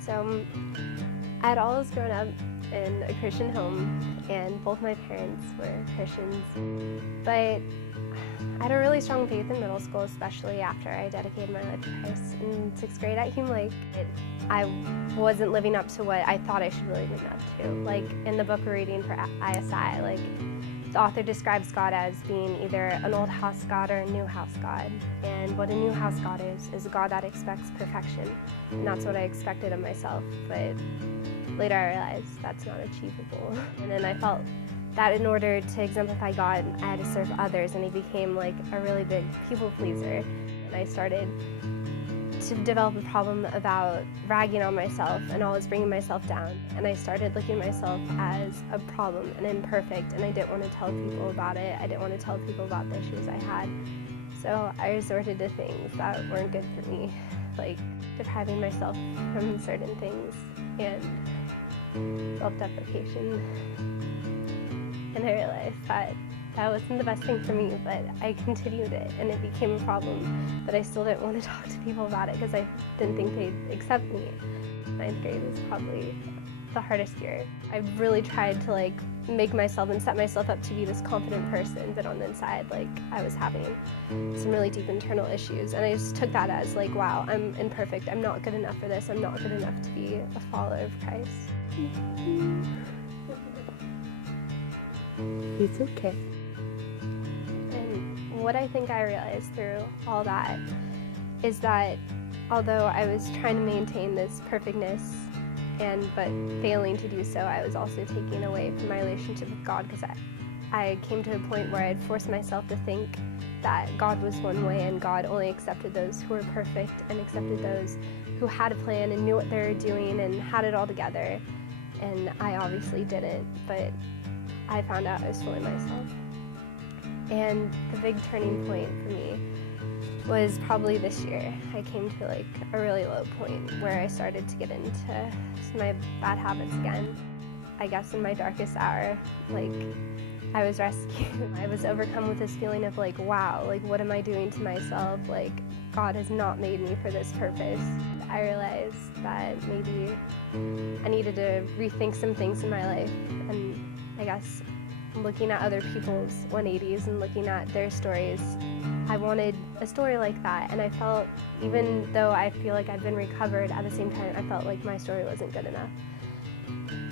So I had always grown up in a Christian home, and both my parents were Christians, but I had a really strong faith in middle school, especially after I dedicated my life to Christ. In 6th grade at Hume Lake, I wasn't living up to what I thought I should really live up to. Like in the book we're reading for ISI, like the author describes God as being either an old house God or a new house God. And what a new house God is a God that expects perfection. And that's what I expected of myself. But later I realized that's not achievable. And then I felt that in order to exemplify God, I had to serve others, and he became like a really big people pleaser. And I started to develop a problem about bragging on myself and always bringing myself down. And I started looking at myself as a problem and imperfect, and I didn't want to tell people about it. I didn't want to tell people about the issues I had. So I resorted to things that weren't good for me, like depriving myself from certain things and self-deprecation. And I realized that that wasn't the best thing for me, but I continued it, and it became a problem. But I still didn't want to talk to people about it because I didn't think they'd accept me. 9th grade was probably the hardest year. I really tried to like make myself and set myself up to be this confident person, but on the inside, like I was having some really deep internal issues, and I just took that as like, wow, I'm imperfect. I'm not good enough for this. I'm not good enough to be a follower of Christ. It's okay. And what I think I realized through all that is that although I was trying to maintain this perfectness but failing to do so, I was also taking away from my relationship with God, because I came to a point where I'd forced myself to think that God was one way and God only accepted those who were perfect and accepted those who had a plan and knew what they were doing and had it all together. And I obviously didn't, but I found out I was fooling myself. And the big turning point for me was probably this year. I came to like a really low point where I started to get into my bad habits again. I guess in my darkest hour, like I was rescued. I was overcome with this feeling of like, wow, like what am I doing to myself? Like God has not made me for this purpose. I realized that maybe I needed to rethink some things in my life, and I guess looking at other people's 180s and looking at their stories, I wanted a story like that. And I felt, even though I feel like I've been recovered, at the same time I felt like my story wasn't good enough.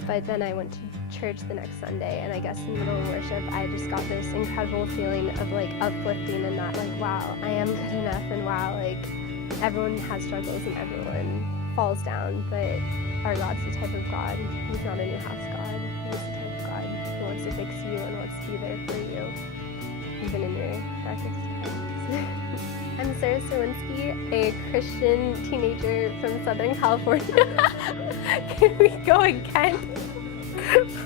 But then I went to church the next Sunday, and I guess in the middle of worship I just got this incredible feeling of like uplifting, and that like, wow, I am good enough, and wow, like everyone has struggles and everyone falls down, but our God's the type of God. He's not a new house God. He's the type of God who wants to fix you and wants to be there for you, even in your darkest times. I'm Czerwinski, a Christian teenager from Southern California. Can we go again?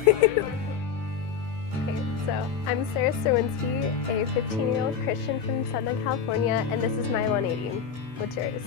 Please. Okay, so I'm Czerwinski, a 15-year-old Christian from Southern California, and this is my 180. What's yours?